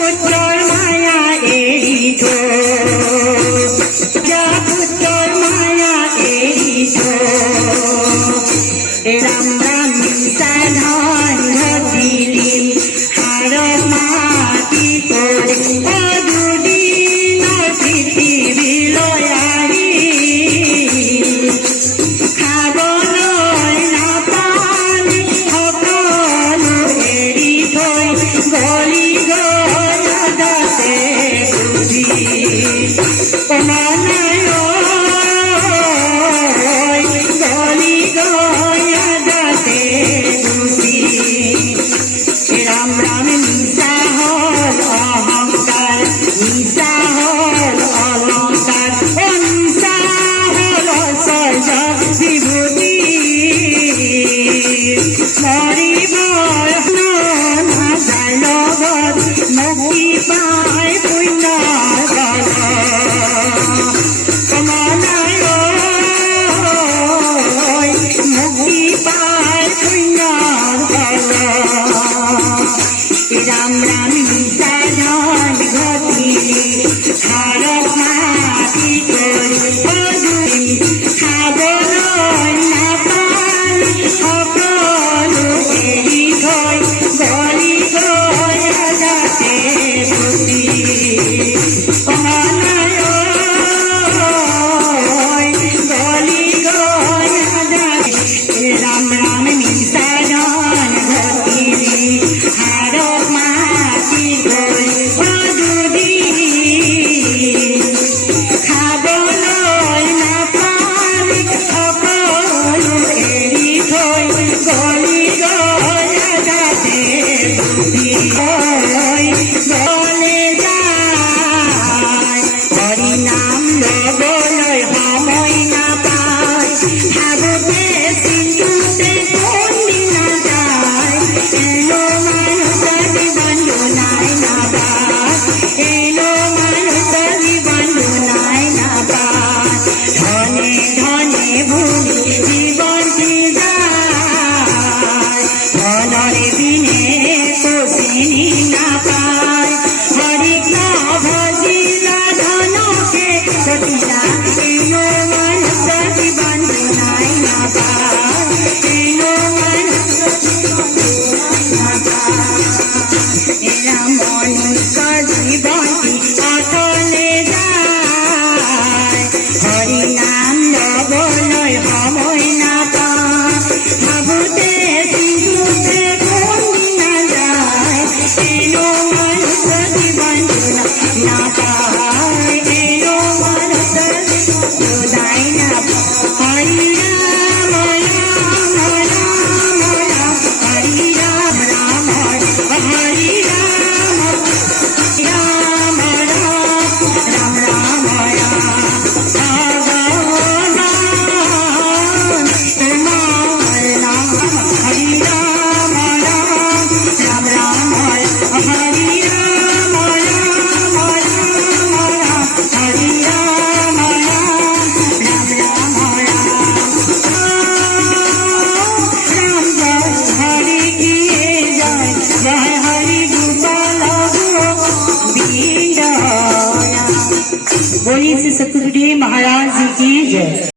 পুত্রর মায়া এরিছো যা পুত্রর মায়া এরিছো রাম রাম সাধন ভক্তিলিম হার মাটি করে অদুদিন পৃথিবী লয়ারি খাবলৈ নাপালি সকলো এৰি থৈ গলি গল দাতে বুদ্ধি গলি গল দাতে বুদ্ধি রাম রাম নিশা হল অহংকার নিশা হল অলংকার নিশা হল সর্ব বিভূতি মরিবৰ নাযায় লগত মুক্তি পায় পুণ্যৰ ফল মুক্তি পায় পুণ্যৰ ফল রাম রাম সাধন ঘটিলি হারক মাটি কৰি খাবলৈ নাপালি সকলো এৰি থৈ গলি গল দাতে বুদ্ধি গলি গল দাতে রাম রাম সাধন ঘটিলি হারক মাটি কৰি খাবলৈ নাপালি সকলো এৰি থৈ গলি গল দাতে বুদ্ধি গলে যায় হৰি নাম লবলৈ সময় নাপায় ভাবোতে চিন্তুতে কোনদিনা যায় এনো মানুষ জীবন নাই নাপায় এনো মানুষ জীবন নাই নাপায় ধনে ধনে ভুলি জীবনটি যায় ধনরে বিনে কোচিনি নাপায় হরিক ভজিলা ধনকে ঘটিলা এনো মানুষ জীবন নাই নাপায় এনো মানুষ এরা মনুষ্য জীবনটি অটলে যায় হরি নাম লবলৈ সময় নাপায় ভাবোতে চিন্তুতে কোনদিনা যায় এনো মানুষ জীবন নাপায় এনো মানুষ নাই নাপায় হৰি রাম রাম রাম রাম হৰি রাম রাম হৰি রাম রাম রাম রাম রাম ভগবান তোমার নাম হরি রাম রাম রাম রাম হরি রাম রাম রাম হরি রাম রাম রাম রাম জয় হরি কিয়ে জয় জয় হরি গোপাল गोविंद बोलिए श्री सतगुरुदेव महाराज जी की जय।